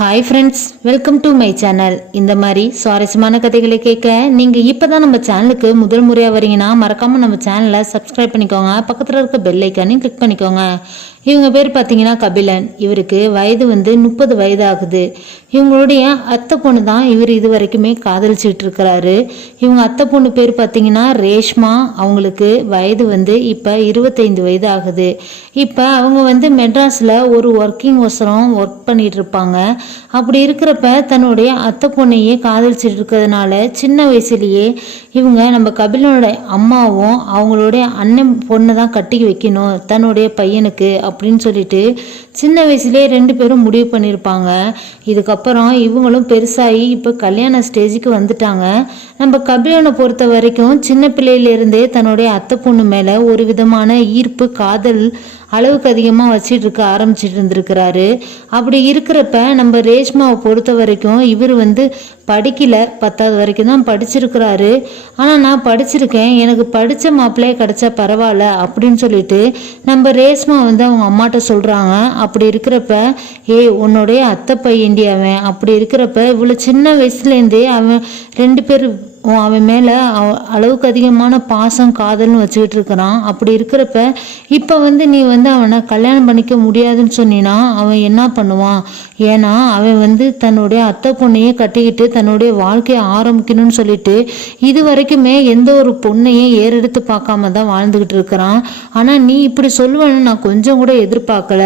Hi friends welcome to my channel இந்த மாதிரி சுவாரஸ்யமான கதைகளை கேட்க நீங்கள் இப்போ தான் நம்ம சேனலுக்கு முதல் முறையாக வரீங்கன்னா மறக்காமல் நம்ம சேனலை சப்ஸ்கிரைப் பண்ணிக்கோங்க. பக்கத்தில் இருக்க பெல் ஐக்கானையும் கிளிக் பண்ணிக்கோங்க. இவங்க பேர் பார்த்தீங்கன்னா கபிலன். இவருக்கு வயது வந்து முப்பது வயது ஆகுது இவங்களுடைய அத்தை பொண்ணு தான் இவர் இது வரைக்குமே காதலிச்சுட்டு இருக்கிறாரு. இவங்க அத்தை பொண்ணு பேர் பார்த்தீங்கன்னா ரேஷ்மா. அவங்களுக்கு வயது வந்து இப்போ இருபத்தைந்து வயது ஆகுது இப்போ அவங்க வந்து மெட்ராஸில் ஒரு ஒர்க்கிங் ஒசரம் ஒர்க் பண்ணிட்டு இருப்பாங்க. அப்படி இருக்கிறப்ப தன்னுடைய அத்தை பொண்ணையே காதலிச்சிட்டு இருக்கிறதுனால சின்ன வயசுலேயே இவங்க நம்ம கபிலனோட அம்மாவும் அவங்களுடைய அண்ணன் பொண்ணை தான் கட்டி வைக்கணும். தன்னுடைய பையனுக்கு அப்படின்னு சொல்லிட்டு சின்ன வயசுலேயே ரெண்டு பேரும் முடிவு பண்ணியிருப்பாங்க இதுக்கப்புறம் இவங்களும் பெருசாகி இப்போ கல்யாண ஸ்டேஜுக்கு வந்துட்டாங்க. நம்ம கபிலனை பொறுத்த வரைக்கும் சின்ன பிள்ளையிலேருந்தே தன்னுடைய அத்தை பொண்ணு மேலே ஒரு விதமான ஈர்ப்பு காதல் அளவுக்கு அதிகமாக வச்சிட்டு இருக்க ஆரம்பிச்சிட்டு இருந்திருக்கிறாரு. அப்படி இருக்கிறப்ப நம்ம ரேஷ்மாவை பொறுத்த வரைக்கும் இவர் வந்து படிக்கல பத்தாவது வரைக்கும் தான் படிச்சிருக்கிறாரு. ஆனால் நான் படிச்சிருக்கேன் எனக்கு படித்த மாப்பிள்ளையே கிடைச்சா பரவாயில்ல அப்படின்னு சொல்லிட்டு நம்ம ரேஷ்மா வந்து அவங்க அம்மாட்ட சொல்கிறாங்க அப்படி இருக்கிறப்ப ஏய் உன்னுடைய அத்தை பையன்டி அவன். அப்படி இருக்கிறப்ப இவ்வளோ சின்ன வயசுலேருந்தே அவன் ரெண்டு பேர் அவன் மேலே அளவுக்கு அதிகமான பாசம் காதல்னு வச்சுக்கிட்டு இருக்கிறான். அப்படி இருக்கிறப்ப இப்போ வந்து நீ வந்து அவனை கல்யாணம் பண்ணிக்க முடியாதுன்னு சொன்னினா அவன் என்ன பண்ணுவான்? ஏன்னா அவன் வந்து தன்னுடைய அத்தை பொண்ணையே கட்டிக்கிட்டு தன்னுடைய வாழ்க்கையை ஆரம்பிக்கணும்னு சொல்லிட்டு இது வரைக்குமே எந்த ஒரு பொண்ணையும் ஏறெடுத்து பார்க்காம தான் வாழ்ந்துக்கிட்டு இருக்கிறான். ஆனால் நீ இப்படி சொல்லுவேன்னு நான் கொஞ்சம் கூட எதிர்பார்க்கல.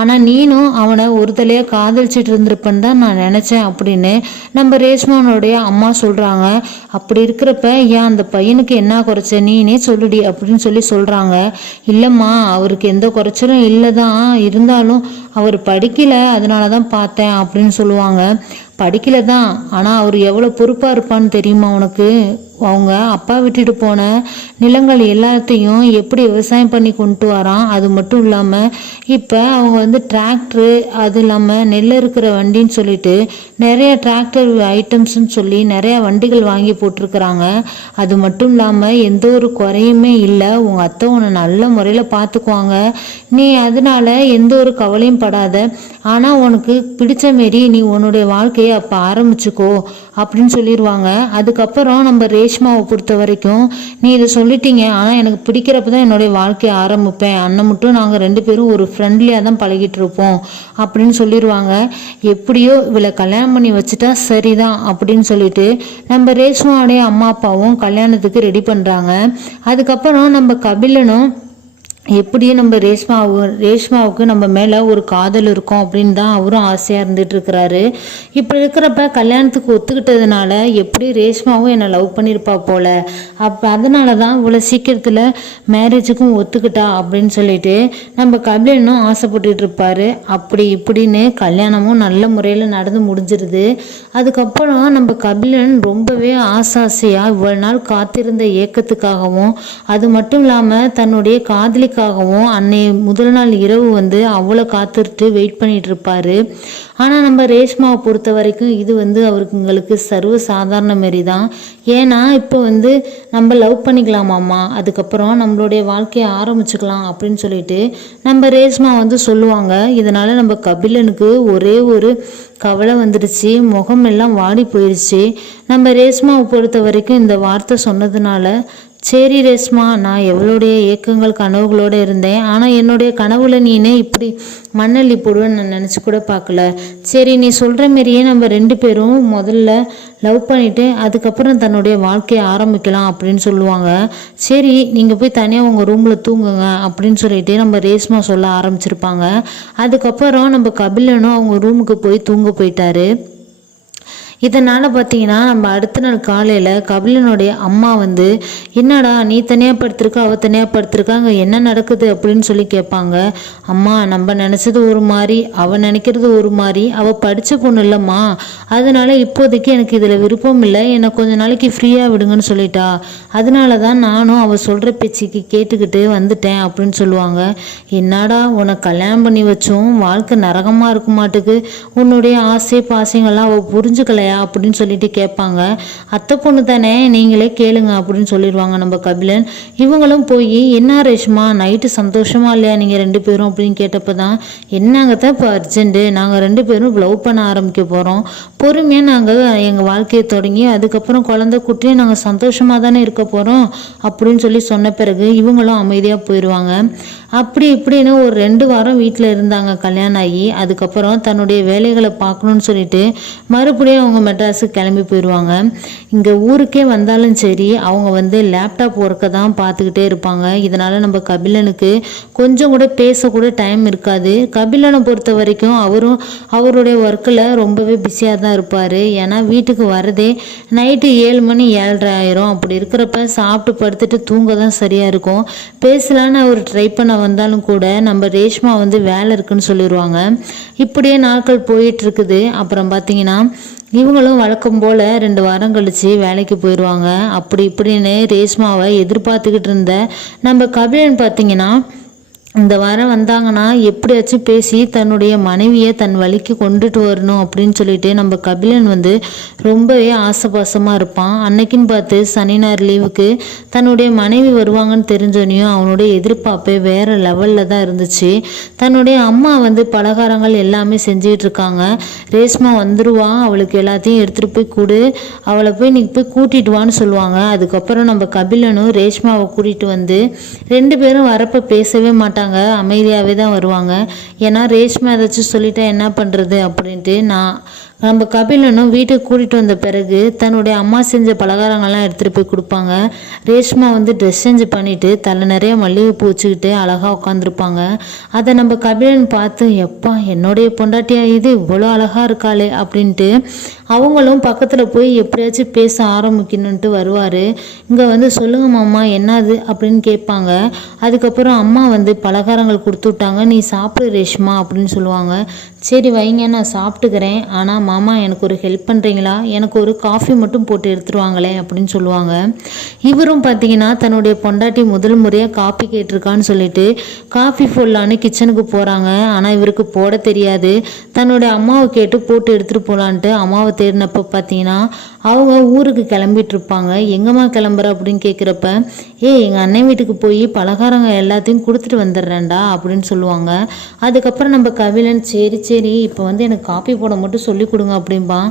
ஆனால் நீனும் அவனை ஒரு தலையாக காதலிச்சிட்டு இருந்திருப்பேன்னு தான் நான் நினச்சேன் அப்படின்னு நம்ம ரேஷ்மானுடைய அம்மா சொல்கிறாங்க அப்படி இருக்கிறப்ப ஏன் அந்த பையனுக்கு என்ன குறைச்ச? நீனே சொல்லுடி அப்படின்னு சொல்லி சொல்கிறாங்க இல்லைம்மா அவருக்கு எந்த குறைச்சலும் இல்லை தான் இருந்தாலும் அவர் படிக்கல அதனால தான் பார்த்தேன் அப்படின்னு சொல்லுவாங்க. படிக்கல தான் ஆனால் அவர் எவ்வளோ பொறுப்பாக இருப்பான்னு தெரியுமா உனக்கு? அவங்க அப்பா விட்டுட்டு போன நிலங்கள் எல்லாத்தையும் எப்படி விவசாயம் பண்ணி கொண்டு வரான்? அது மட்டும் இல்லாமல் இப்போ அவங்க வந்து டிராக்டரு அது இல்லாமல் நெல் இருக்கிற வண்டின்னு சொல்லிட்டு நிறைய டிராக்டர் ஐட்டம்ஸ்னு சொல்லி நிறைய வண்டிகள் வாங்கி போட்டிருக்கிறாங்க. அது மட்டும் இல்லாமல் எந்த ஒரு குறையுமே இல்லை. உங்கள் அத்தை உன்னை நல்ல முறையில் பார்த்துக்குவாங்க நீ அதனால எந்த ஒரு கவலையும் படாத ஆனால் உனக்கு பிடிச்ச மாரி நீ உன்னுடைய வாழ்க்கையை அப்போ ஆரம்பிச்சுக்கோ அப்படின்னு சொல்லிடுவாங்க அதுக்கப்புறம் நம்ம ரேஷ்மாவை பொறுத்த வரைக்கும் நீ இதை சொல்லிட்டீங்க. ஆனால் எனக்கு பிடிக்கிறப்ப தான் என்னுடைய வாழ்க்கையை ஆரம்பிப்பேன். அண்ணன் மட்டும் நாங்கள் ரெண்டு பேரும் ஒரு ஃப்ரெண்ட்லியாக தான் பழகிட்டு இருப்போம் அப்படின்னு சொல்லிடுவாங்க எப்படியோ இவளை கல்யாணம் பண்ணி வச்சுட்டா சரிதான் அப்படின்னு சொல்லிட்டு நம்ம ரேஷ்மாவுடைய அம்மா அப்பாவும் கல்யாணத்துக்கு ரெடி பண்ணுறாங்க அதுக்கப்புறம் நம்ம கபிலனும் எப்படியும் நம்ம ரேஷ்மாவு ரேஷ்மாவுக்கு நம்ம மேலே ஒரு காதல் இருக்கும் அப்படின்னு தான் அவரும் ஆசையாக இருந்துட்டு இருக்கிறாரு. இப்போ இருக்கிறப்ப கல்யாணத்துக்கு ஒத்துக்கிட்டதுனால எப்படி ரேஷ்மாவும் என்னை லவ் பண்ணியிருப்பா போல? அப்போ அதனால தான் இவ்வளோ சீக்கிரத்தில் மேரேஜுக்கும் ஒத்துக்கிட்டா அப்படின்னு சொல்லிட்டு நம்ம கபிலனும் ஆசைப்பட்டுட்டு இருப்பாரு. அப்படி இப்படின்னு கல்யாணமும் நல்ல முறையில் நடந்து முடிஞ்சிருது. அதுக்கப்புறம் நம்ம கபிலன் ரொம்பவே ஆசாசையாக இவ்வளோ நாள் காத்திருந்த ஏக்கத்துக்காகவும் அது மட்டும் இல்லாமல் தன்னுடைய காதலி வேலைக்காகவும் அன்னை முதல் நாள் இரவு வந்து அவ்வளோ காத்துட்டு வெயிட் பண்ணிட்டு இருப்பாரு ஆனால் நம்ம ரேஷ்மாவை பொறுத்த வரைக்கும் இது வந்து அவருக்கு எங்களுக்கு சர்வ சாதாரண மாரி தான் ஏன்னா இப்போ வந்து நம்ம லவ் பண்ணிக்கலாமாம்மா? அதுக்கப்புறம் நம்மளுடைய வாழ்க்கையை ஆரம்பிச்சுக்கலாம் அப்படின்னு சொல்லிட்டு நம்ம ரேஷ்மா வந்து சொல்லுவாங்க. இதனால் நம்ம கபிலனுக்கு ஒரே ஒரு கவலை வந்துடுச்சு. முகம் எல்லாம் வாடி போயிடுச்சு நம்ம ரேஷ்மாவை பொறுத்த வரைக்கும் இந்த வார்த்தை சொன்னதுனால சரி ரேஷ்மா நான் எவ்வளோடைய ஏக்கங்கள் கனவுகளோடு இருந்தேன். ஆனால் என்னுடைய கனவுல நீனே இப்படி மண்ணள்ளி போடுவேன்னு நான் நினச்சி கூட பார்க்கல. சரி நீ சொல்கிற மாரியே நம்ம ரெண்டு பேரும் முதல்ல லவ் பண்ணிவிட்டு அதுக்கப்புறம் தன்னுடைய வாழ்க்கையை ஆரம்பிக்கலாம் அப்படின்னு சொல்லுவாங்க. சரி நீங்கள் போய் தனியாக உங்கள் ரூமில் தூங்குங்க அப்படின்னு சொல்லிட்டு நம்ம ரேஷ்மா சொல்ல ஆரம்பிச்சிருப்பாங்க. அதுக்கப்புறம் நம்ம கபிலனும் அவங்க ரூமுக்கு போய் தூங்க போயிட்டாரு. இதனால் பார்த்தீங்கன்னா நம்ம அடுத்த நாள் காலையில் கபிலனுடைய அம்மா வந்து என்னடா நீ தனியாக படுத்திருக்க அவள் தனியாக படுத்திருக்கா? அங்கே என்ன நடக்குது? அப்படின்னு சொல்லி கேட்பாங்க. அம்மா நம்ம நினச்சது ஒரு மாதிரி அவள் நினைக்கிறது ஒரு மாதிரி அவள் படித்த பொண்ணு இல்லைம்மா. அதனால இப்போதைக்கு எனக்கு இதில் விருப்பம் இல்லை. என்னை கொஞ்ச நாளைக்கு ஃப்ரீயாக விடுங்கன்னு சொல்லிட்டா. அதனால தான் நானும் அவள் சொல்கிற பேச்சுக்கு கேட்டுக்கிட்டு வந்துட்டேன் அப்படின்னு சொல்லுவாங்க. என்னடா உன்னை கல்யாணம் பண்ணி வச்சோம் வாழ்க்கை நரகமாக இருக்க மாட்டுக்கு. உன்னுடைய ஆசை பாசைங்கள்லாம் அவள் புரிஞ்சுக்கலையா? இல்லையா அப்படின்னு சொல்லிட்டு கேட்பாங்க. அத்தை பொண்ணு தானே நீங்களே கேளுங்க அப்படின்னு சொல்லிடுவாங்க நம்ம கபிலன். இவங்களும் போய் என்ன ரேஷ்மா நைட்டு சந்தோஷமா இல்லையா நீங்கள் ரெண்டு பேரும்? அப்படின்னு கேட்டப்போ தான் என்னங்க தான் இப்போ அர்ஜென்ட்டு நாங்கள் ரெண்டு பேரும் லவ் பண்ண ஆரம்பிக்க போகிறோம் பொறுமையாக நாங்கள் எங்கள் வாழ்க்கையை தொடங்கி அதுக்கப்புறம் குழந்தை குட்டியும் நாங்கள் சந்தோஷமாக தானே இருக்க போகிறோம் அப்படின்னு சொல்லி சொன்ன பிறகு இவங்களும் அமைதியாக போயிடுவாங்க. அப்படி இப்படின்னு ஒரு ரெண்டு வாரம் வீட்டில் இருந்தாங்க கல்யாணம் ஆகி அதுக்கப்புறம் தன்னுடைய வேலைகளை பார்க்கணுன்னு சொல்லிட்டு மறுபடியும் அவங்க மெட்ராஸுக்கு கிளம்பி போயிடுவாங்க இங்கே ஊருக்கே வந்தாலும் சரி அவங்க வந்து லேப்டாப் ஒர்க்கை தான் பார்த்துக்கிட்டே இருப்பாங்க. இதனால் நம்ம கபிலனுக்கு கொஞ்சம் கூட பேசக்கூட டைம் இருக்காது. கபிலனை பொறுத்த வரைக்கும் அவரும் அவருடைய ஒர்க்கில் ரொம்பவே பிஸியாக தான் இருப்பார். ஏன்னா வீட்டுக்கு வரதே நைட்டு ஏழு மணி ஏழரை ஆயிரும். அப்படி இருக்கிறப்ப சாப்பிட்டு படுத்துட்டு தூங்க தான் சரியாக இருக்கும். பேசலான்னு அவர் ட்ரை பண்ண வந்தாலும் கூட நம்ம ரேஷ்மா வந்து வேலை இருக்குன்னு சொல்லிடுவாங்க இப்படியே நாட்கள் போயிட்டு இருக்குது. அப்புறம் பார்த்தீங்கன்னா இவங்களும் வழக்கம் போல் ரெண்டு வாரம் கழித்து வேலைக்கு போயிடுவாங்க அப்படி இப்படின்னு ரேஷ்மாவை எதிர்பார்த்துக்கிட்டு இருந்த நம்ம கபிலன் பார்த்தீங்கன்னா இந்த வாரம் வந்தாங்கன்னா எப்படியாச்சும் பேசி தன்னுடைய மனைவியை தன் வழிக்கு கொண்டுட்டு வரணும் அப்படின்னு சொல்லிட்டு நம்ம கபிலன் வந்து ரொம்பவே ஆசைபாசமாக இருப்பான். அன்னைக்குன்னு பார்த்து சனி ஞாயிறு லீவுக்கு தன்னுடைய மனைவி வருவாங்கன்னு தெரிஞ்சோனையும் அவனுடைய எதிர்பார்ப்பே வேற லெவலில் தான் இருந்துச்சு. தன்னுடைய அம்மா வந்து பலகாரங்கள் எல்லாமே செஞ்சுக்கிட்டு இருக்காங்க. ரேஷ்மா வந்துடுவான் அவளுக்கு எல்லாத்தையும் எடுத்துகிட்டு போய் கொடு அவளை போய் நீ போய் கூட்டிட்டு வான்னு சொல்லுவாங்க. அதுக்கப்புறம் நம்ம கபிலனும் ரேஷ்மாவை கூட்டிகிட்டு வந்து ரெண்டு பேரும் வரப்போ பேசவே மாட்டாங்க. அமைதியாகவே தான் வருவாங்க. ஏன்னா ரேஷ்மா ஏதாச்சும் சொல்லிட்டா என்ன பண்ணுறது அப்படின்ட்டு நான் நம்ம கபிலனும் வீட்டுக்கு கூட்டிகிட்டு வந்த பிறகு தன்னுடைய அம்மா செஞ்ச பலகாரங்கள்லாம் எடுத்துகிட்டு போய் கொடுப்பாங்க. ரேஷ்மா வந்து ட்ரெஸ் செஞ்சு பண்ணிவிட்டு தலை நிறைய மல்லிகை வச்சுக்கிட்டு அழகாக உட்காந்துருப்பாங்க அதை நம்ம கபிலன் பார்த்து எப்பா என்னுடைய பொண்டாட்டியா இது? இவ்வளோ அழகாக இருக்காளே அப்படின்ட்டு அவங்களும் பக்கத்தில் போய் எப்படியாச்சும் பேச ஆரம்பிக்கணுன்ட்டு வருவார். இங்கே வந்து சொல்லுங்க மாமா என்னது அப்படின்னு கேட்பாங்க. அதுக்கப்புறம் அம்மா வந்து பலகாரங்கள் கொடுத்து விட்டாங்க. நீ சாப்பிடு ரேஷ்மா அப்படின்னு சொல்லுவாங்க. சரி வைங்க நான் சாப்பிட்டுக்கிறேன். ஆனால் மாமா எனக்கு ஒரு ஹெல்ப் பண்ணுறீங்களா எனக்கு ஒரு காஃபி மட்டும் போட்டு எடுத்துருவாங்களே அப்படின்னு சொல்லுவாங்க. இவரும் பார்த்தீங்கன்னா தன்னுடைய பொண்டாட்டி முதல் முறையாக காஃபி கேட்டிருக்கான்னு சொல்லிட்டு காஃபி ஃபுல்லான்னு கிச்சனுக்கு போகிறாங்க ஆனால் இவருக்கு போட தெரியாது. தன்னுடைய அம்மாவை கேட்டு போட்டு எடுத்துகிட்டு போகலான்ட்டு அம்மாவை தேடினப்போ பார்த்தீங்கன்னா அவங்க ஊருக்கு கிளம்பிட்டு இருப்பாங்க எங்கம்மா கிளம்புற? அப்படின்னு கேட்குறப்ப ஏ எங்கள் அண்ணன் வீட்டுக்கு போய் பலகாரங்க எல்லாத்தையும் கொடுத்துட்டு வந்துடுறேன்டா அப்படின்னு சொல்லுவாங்க. அதுக்கப்புறம் நம்ம கபிலன் சரி சரி இப்போ வந்து எனக்கு காப்பி போட மட்டும் சொல்லி கொடுங்க அப்படிம்பான்.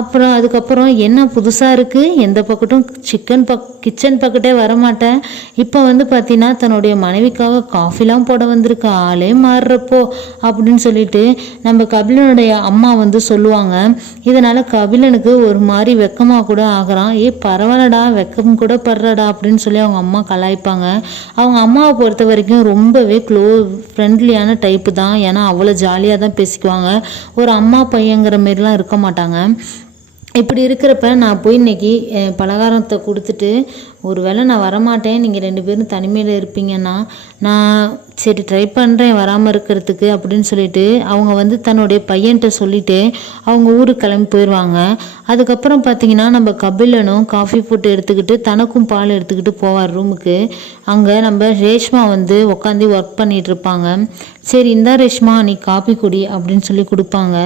அப்புறம் அதுக்கப்புறம் என்ன புதுசாக இருக்குது எந்த பக்கட்டும் சிக்கன் பக் கிச்சன் பக்கட்டே வரமாட்டேன். இப்போ வந்து பார்த்தீங்கன்னா தன்னுடைய மனைவிக்காக காஃபிலாம் போட வந்திருக்கு. ஆளே மாறுறப்போ அப்படின்னு சொல்லிட்டு நம்ம கபிலனுடைய அம்மா வந்து சொல்லுவாங்க. இதனால் கபிலனுக்கு ஒரு மாதிரி வெக்கமாக கூட ஆகிறான். ஏ பரவாயில்லடா வெக்கம் கூட படுறடா அப்படின்னு சொல்லி அவங்க அம்மா கலாய்ப்பாங்க. அவங்க அம்மாவை பொறுத்த வரைக்கும் ரொம்பவே க்ளோ ஃப்ரெண்ட்லியான டைப்பு தான். ஏன்னா அவ்வளோ ஜாலியாக தான் பேசிக்குவாங்க. ஒரு அம்மா பையங்கிற மாரிலாம் இருக்க மாட்டாங்க. இப்படி இருக்கிறப்ப நான் போய் இன்னைக்கு பலகாரத்தை கொடுத்துட்டு ஒருவேளை நான் வரமாட்டேன் நீங்கள் ரெண்டு பேரும் தனிமையில் இருப்பீங்கன்னா நான் சரி ட்ரை பண்ணுறேன் வராமல் இருக்கிறதுக்கு அப்படின்னு சொல்லிட்டு அவங்க வந்து தன்னுடைய பையன்கிட்ட சொல்லிட்டு அவங்க ஊருக்கு கிளம்பி போயிடுவாங்க அதுக்கப்புறம் பார்த்தீங்கன்னா நம்ம கபிலனும் காஃபி போட்டு எடுத்துக்கிட்டு தனக்கும் பால் எடுத்துக்கிட்டு போவார் ரூமுக்கு அங்கே நம்ம ரேஷ்மா வந்து உட்காந்து ஒர்க் பண்ணிகிட்டு இருப்பாங்க. சரி இந்தா ரேஷ்மா நீ காஃபி குடி அப்படின்னு சொல்லி கொடுப்பாங்க.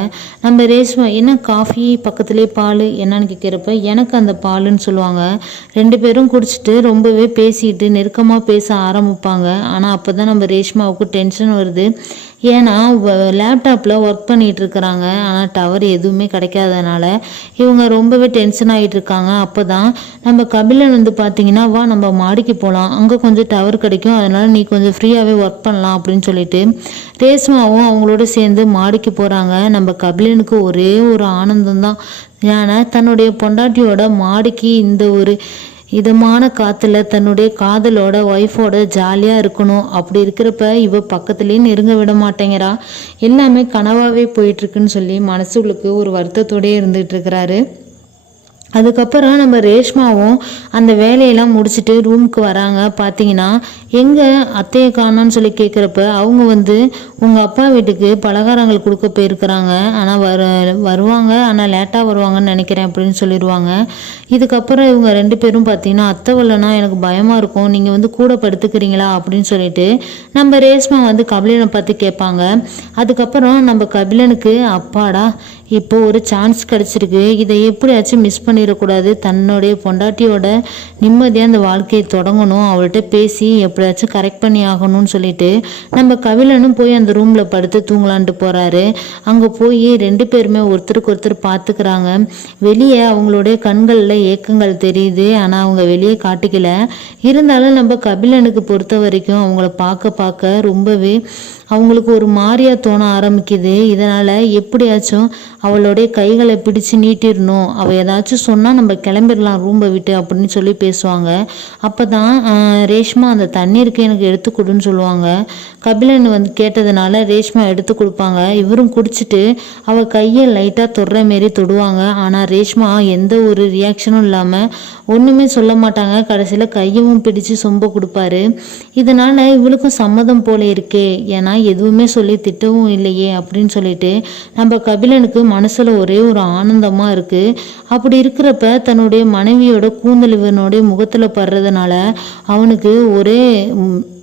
நம்ம ரேஷ்மா என்ன காஃபி பக்கத்துலேயே பால்? என்னன்னு கேட்குறப்ப எனக்கு அந்த பாலுன்னு சொல்லுவாங்க. ரெண்டு பேரும் குடிச்சிட்டு ரொம்பவே பேசிட்டு நெருக்கமாக பேச ஆரம்பிப்பாங்க. ஆனால் அப்போ தான் நம்ம ரேஷ்மாவுக்கு டென்ஷன் வருது. ஏன்னா லேப்டாப்பில் ஒர்க் பண்ணிகிட்டு இருக்கிறாங்க. ஆனால் டவர் எதுவுமே கிடைக்காதனால இவங்க ரொம்பவே டென்ஷன் ஆகிட்டு இருக்காங்க. அப்போ தான் நம்ம கபிலன் வந்து பார்த்தீங்கன்னா வா நம்ம மாடிக்கு போகலாம் அங்கே கொஞ்சம் டவர் கிடைக்கும். அதனால் நீ கொஞ்சம் ஃப்ரீயாகவே ஒர்க் பண்ணலாம் அப்படின்னு சொல்லிட்டு ரேஷ்மாவும் அவங்களோட சேர்ந்து மாடிக்கு போகிறாங்க நம்ம கபிலனுக்கு ஒரே ஒரு ஆனந்தம் தான் ஏன்னா தன்னுடைய பொண்டாட்டியோட மாடிக்கு இந்த ஒரு இதமான காத்துல தன்னுடைய காதலோட ஒய்ஃபோட ஜாலியாக இருக்கணும். அப்படி இருக்கிறப்ப இவ பக்கத்துலேயே நெருங்க விட மாட்டேங்கிறா. எல்லாமே கனவாகவே போயிட்டுருக்குன்னு சொல்லி மனசுகளுக்கு ஒரு வருத்தத்தோடயே இருந்துகிட்டு இருக்கிறாரு. அதுக்கப்புறம் நம்ம ரேஷ்மாவும் அந்த வேலையெல்லாம் முடிச்சுட்டு ரூமுக்கு வராங்க. பார்த்தீங்கன்னா எங்கே அத்தையை காணோன்னு சொல்லி கேட்குறப்ப அவங்க வந்து உங்கள் அப்பா வீட்டுக்கு பலகாரங்கள் கொடுக்க போயிருக்கிறாங்க. ஆனால் வர வருவாங்க. ஆனால் லேட்டாக வருவாங்கன்னு நினைக்கிறேன் அப்படின்னு சொல்லிடுவாங்க. இதுக்கப்புறம் இவங்க ரெண்டு பேரும் பார்த்தீங்கன்னா அத்தை வரலனா எனக்கு பயமாக இருக்கும். நீங்கள் வந்து கூட படுத்துக்கிறீங்களா அப்படின்னு சொல்லிட்டு நம்ம ரேஷ்மா வந்து கபிலனை பார்த்து கேட்பாங்க. அதுக்கப்புறம் நம்ம கபிலனுக்கு அப்பாடா இப்போ ஒரு சான்ஸ் கிடச்சிருக்கு. இதை எப்படியாச்சும் மிஸ் பண்ணிடக்கூடாது. தன்னுடைய பொண்டாட்டியோட நிம்மதியாக அந்த வாழ்க்கையை தொடங்கணும். அவள்கிட்ட பேசி எப்படியாச்சும் கரெக்ட் பண்ணி ஆகணும்னு சொல்லிட்டு நம்ம கபிலனும் போய் அந்த ரூமில் படுத்து தூங்கலான்ட்டு போகிறாரு அங்கே போய் ரெண்டு பேருமே ஒருத்தருக்கு ஒருத்தர் பார்த்துக்கிறாங்க வெளியே அவங்களுடைய கண்களில் ஏக்கங்கள் தெரியுது. ஆனால் அவங்க வெளியே காட்டிக்கல. இருந்தாலும் நம்ம கபிலனுக்கு பொறுத்த வரைக்கும் அவங்கள பார்க்க பார்க்க ரொம்பவே அவங்களுக்கு ஒரு மாதிரியாக தோண ஆரம்பிக்குது. இதனால் எப்படியாச்சும் அவளுடைய கைகளை பிடிச்சு நீட்டிடணும். அவள் ஏதாச்சும் சொன்னால் நம்ம கிளம்பிடலாம் ரூம்பை விட்டு அப்படின்னு சொல்லி பேசுவாங்க. அப்போ தான் ரேஷ்மா அந்த தண்ணீருக்கு எனக்கு எடுத்து கொடுன்னு சொல்லுவாங்க. கபிலன் வந்து கேட்டதுனால ரேஷ்மா எடுத்து கொடுப்பாங்க. இவரும் குடிச்சிட்டு அவள் கையை லைட்டாக தொடுற மாரி தொடுவாங்க. ஆனால் ரேஷ்மா எந்த ஒரு ரியாக்ஷனும் இல்லாமல் ஒன்றுமே சொல்ல மாட்டாங்க. கடைசியில் கையவும் பிடிச்சு சொம்ப கொடுப்பாரு. இதனால் இவளுக்கும் சம்மதம் போல இருக்கே. ஏன்னா எதுவுமே சொல்லி திட்டவும் இல்லையே அப்படின்னு சொல்லிட்டு நம்ம கபிலனுக்கு மனசில் ஒரே ஒரு ஆனந்தமாக இருக்குது அப்படி இருக்கிறப்ப தன்னுடைய மனைவியோட கூந்தல் இவனுடைய முகத்தில் படுறதுனால அவனுக்கு ஒரே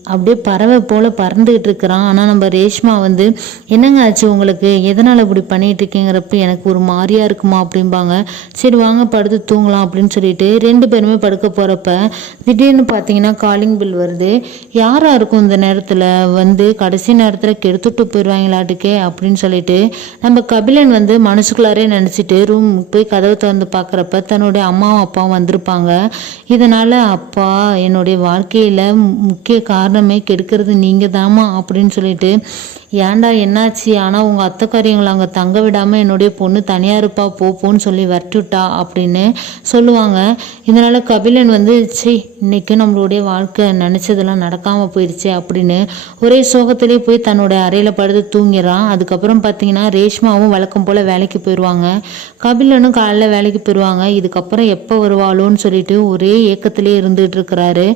அப்படியே பறவை போல பறந்துகிட்டு இருக்கிறான். ஆனால் நம்ம ரேஷ்மா வந்து என்னங்க ஆச்சு உங்களுக்கு? எதனால் இப்படி பண்ணிகிட்டு இருக்கீங்கிறப்ப எனக்கு ஒரு மாதிரியாக இருக்குமா? அப்படிம்பாங்க. சரி வாங்க படுத்து தூங்கலாம் அப்படின்னு சொல்லிட்டு ரெண்டு பேருமே படுக்க போகிறப்ப திடீர்னு பார்த்தீங்கன்னா காலிங் பில் வருது. யாராக இருக்கும் இந்த நேரத்தில்? வந்து கடைசி நேரத்தில் கெடுத்துட்டு போயிடுவாங்களாட்டுக்கே அப்படின்னு சொல்லிட்டு நம்ம கபிலன் வந்து மனசுக்குள்ளாரே நினச்சிட்டு ரூம் போய் கதவை திறந்து பார்க்குறப்ப தன்னுடைய அம்மாவும் அப்பாவும் வந்திருப்பாங்க. இதனால் அப்பா என்னுடைய வாழ்க்கையில் முக்கிய காரணம் கெடுக்கிறது நீங்கள் தாமா அப்படின்னு சொல்லிட்டு ஏன்டா என்னாச்சு? ஆனால் உங்கள் அத்தைக்காரியங்களை அங்கே தங்க விடாமல் என்னுடைய பொண்ணு தனியாக இருப்பா போப்போன்னு போன்னு சொல்லி விரட்டுட்டா அப்படின்னு சொல்லுவாங்க. இதனால் கபிலன் வந்து சி இன்னைக்கு நம்மளுடைய வாழ்க்கை நினச்சதெல்லாம் நடக்காமல் போயிடுச்சு அப்படின்னு ஒரே சோகத்திலே போய் தன்னுடைய அறையில் படுத்து தூங்கிடுறான் அதுக்கப்புறம் பார்த்தீங்கன்னா ரேஷ்மாவும் வழக்கம் போல் வேலைக்கு போயிடுவாங்க கபிலனும் காலைல வேலைக்கு போயிடுவாங்க இதுக்கப்புறம் எப்போ வருவாளோன்னு சொல்லிட்டு ஒரே ஏக்கத்திலே இருந்துகிட்டு இருக்கிறாரு.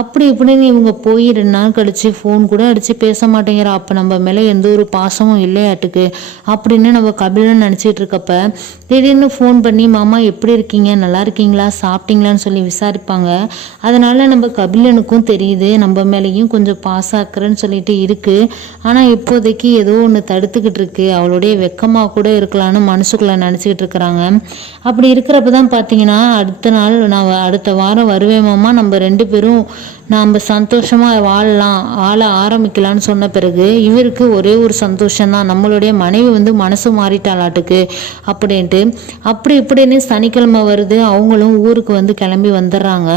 அப்படி இப்படின்னு இவங்க போய் ரெண்டு நாள் கழித்து ஃபோன் கூட அடித்து பேச மாட்டேங்கிறா. அப்போ நம்ம மேலே எந்த ஒரு பாசமும் இல்லையாட்டுக்கு. அப்படின்னு நம்ம கபிலன் நினச்சிட்டு இருக்கப்ப திடீர்னு ஃபோன் பண்ணி மாமா எப்படி இருக்கீங்க? நல்லா இருக்கீங்களா? சாப்பிட்டீங்களான்னு சொல்லி விசாரிப்பாங்க. அதனால் நம்ம கபிலனுக்கும் தெரியுது. நம்ம மேலேயும் கொஞ்சம் பாஸ் ஆக்குறேன்னு சொல்லிட்டு இருக்குது ஆனால் இப்போதைக்கு ஏதோ ஒன்று தடுத்துக்கிட்டு இருக்கு. அவளுடைய வெக்கமாக கூட இருக்கலாம்னு மனசுக்குள்ளே நினச்சிக்கிட்டு இருக்கிறாங்க. அப்படி இருக்கிறப்ப தான் பார்த்தீங்கன்னா அடுத்த நாள் நான் வ- அடுத்த வாரம் வருவேன் மாமா. நம்ம ரெண்டு பேரும் நாம் சந்தோஷமாக வாழலாம். ஆள ஆரம்பிக்கலாம்னு சொன்ன பிறகு இவருக்கு ஒரே ஒரு சந்தோஷம்தான். நம்மளுடைய மனைவி வந்து மனசு மாறிட்டாளாட்டுக்கு. அப்படின்ட்டு அப்படி இப்படின்னு சனிக்கிழமை வருது. அவங்களும் ஊருக்கு வந்து கிளம்பி வந்துடுறாங்க.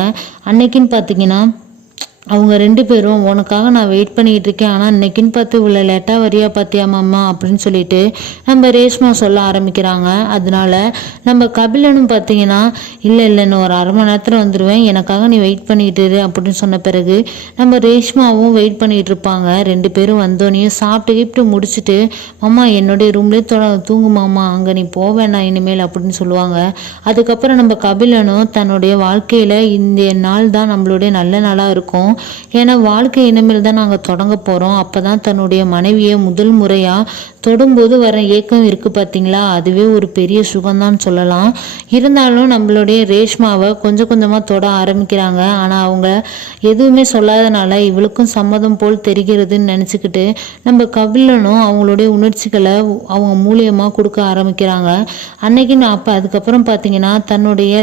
அன்னைக்குன்னு பார்த்தீங்கன்னா அவங்க ரெண்டு பேரும் உனக்காக நான் வெயிட் பண்ணிக்கிட்டு இருக்கேன். ஆனால் இன்னைக்குன்னு பார்த்து இவ்வளோ லேட்டாக வரியா பார்த்தியா மாமா? அப்படின்னு சொல்லிட்டு நம்ம ரேஷ்மா சொல்ல ஆரம்பிக்கிறாங்க. அதனால நம்ம கபிலனும் பார்த்தீங்கன்னா இல்லை இல்லை இன்னும் ஒரு அரை மணி நேரத்தில் வந்துடுவேன் எனக்காக நீ வெயிட் பண்ணிக்கிட்டு இரு அப்படின்னு சொன்ன பிறகு நம்ம ரேஷ்மாவும் வெயிட் பண்ணிகிட்டு இருப்பாங்க. ரெண்டு பேரும் வந்தோடனையும் சாப்பிட்டு கிப்ட்டு முடிச்சுட்டு மாமா என்னுடைய ரூம்லேயே தொட தூங்கு மாமா. அங்கே நீ போவேண்ணா இனிமேல் அப்படின்னு சொல்லுவாங்க. அதுக்கப்புறம் நம்ம கபிலனும் தன்னுடைய வாழ்க்கையில் இந்த நாள் தான் நம்மளுடைய நல்ல நாளாக இருக்கும். ஏன்னா வாழ்க்கை இனிமேல் தான் நாங்கள் தொடங்க போகிறோம் அப்போ தான் தன்னுடைய மனைவியை முதல் முறையாக தொடும்போது வர ஏக்கம் இருக்குது பார்த்தீங்களா அதுவே ஒரு பெரிய சுகம்தான் சொல்லலாம். இருந்தாலும் நம்மளுடைய ரேஷ்மாவை கொஞ்சம் கொஞ்சமாக தொட ஆரம்பிக்கிறாங்க. ஆனால் அவங்க எதுவுமே சொல்லாதனால இவளுக்கும் சம்மதம் போல் தெரிகிறதுன்னு நினச்சிக்கிட்டு நம்ம கவிழனும் அவங்களுடைய உணர்ச்சிகளை அவங்க மூலியமாக கொடுக்க ஆரம்பிக்கிறாங்க. அன்னைக்கு நான் அப்போ அதுக்கப்புறம் பார்த்தீங்கன்னா தன்னுடைய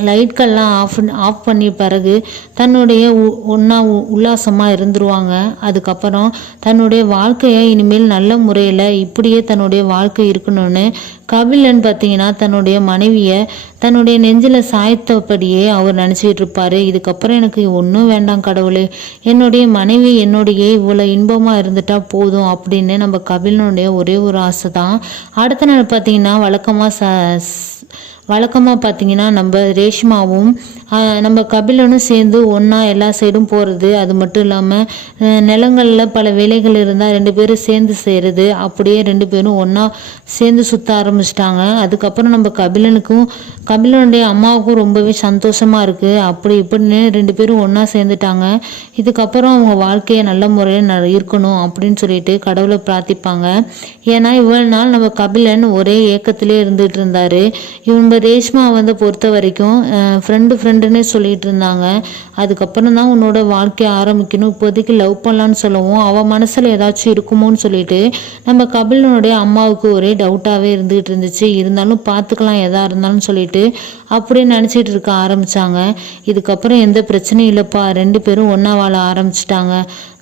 லைட்கள்லாம் ஆஃப் ஆஃப் பண்ணி பிறகு தன்னுடைய உ- உல்லாசமாக உ- இருந்துருவாங்க. அதுக்கப்புறம் தன்னுடைய வாழ்க்கையை இனிமேல் நல்ல முறையில் இப்படியே தன்னுடைய வாழ்க்கை இருக்கணும்னு கபிலன் பார்த்தீங்கன்னா தன்னுடைய மனைவியை தன்னுடைய நெஞ்சில் சாய்த்தபடியே அவர் நினச்சிக்கிட்டு இருப்பார். இதுக்கப்புறம் எனக்கு ஒன்றும் வேண்டாம் கடவுளே. என்னுடைய மனைவி என்னுடைய இவ்வளோ இன்பமாக இருந்துட்டா போதும் அப்படின்னு நம்ம கபிலனுடைய ஒரே ஒரு ஆசை தான் அடுத்த நாள் பார்த்தீங்கன்னா வழக்கமாக ச வழக்கமாக பார்த்தீங்கன்னா நம்ம ரேஷ்மாவும் நம்ம கபிலனும் சேர்ந்து ஒன்றா எல்லா சைடும் போகிறது அது மட்டும் இல்லாமல் நிலங்களில் பல வேலைகள் இருந்தால் ரெண்டு பேரும் சேர்ந்து செய்கிறது அப்படியே ரெண்டு பேரும் ஒன்றா சேர்ந்து சுற்ற ஆரம்பிச்சிட்டாங்க. அதுக்கப்புறம் நம்ம கபிலனுக்கும் கபிலனுடைய அம்மாவுக்கும் ரொம்பவே சந்தோஷமாக இருக்குது அப்படி இப்படின்னு ரெண்டு பேரும் ஒன்றா சேர்ந்துட்டாங்க. இதுக்கப்புறம் அவங்க வாழ்க்கையை நல்ல முறையில் ந இருக்கணும் அப்படின்னு சொல்லிட்டு கடவுளை பிரார்த்திப்பாங்க. ஏன்னா இவ்வளோ நாள் நம்ம கபிலன் ஒரே ஏக்கத்திலே இருந்துகிட்டு இருந்தார். இவங்க ரேஷ்மா வந்து பொறுத்த வரைக்கும் ஃப்ரெண்டு ஃப்ரெண்டுன்னே சொல்லிட்டு இருந்தாங்க. அதுக்கப்புறம் தான் உன்னோட வாழ்க்கையை ஆரம்பிக்கணும். இப்போதைக்கு லவ் பண்ணலான்னு சொல்லவும் அவள் மனசில் ஏதாச்சும் இருக்குமோன்னு சொல்லிட்டு நம்ம கபிலனுடைய அம்மாவுக்கு ஒரே டவுட்டாகவே இருந்துகிட்டு இருந்துச்சு. இருந்தாலும் பார்த்துக்கலாம் எதா இருந்தாலும் சொல்லிட்டு அப்படியே நினச்சிட்டு இருக்க ஆரம்பித்தாங்க இதுக்கப்புறம் எந்த பிரச்சனையும் இல்லைப்பா. ரெண்டு பேரும் ஒன்றா வாழ ஆரம்பிச்சிட்டாங்க.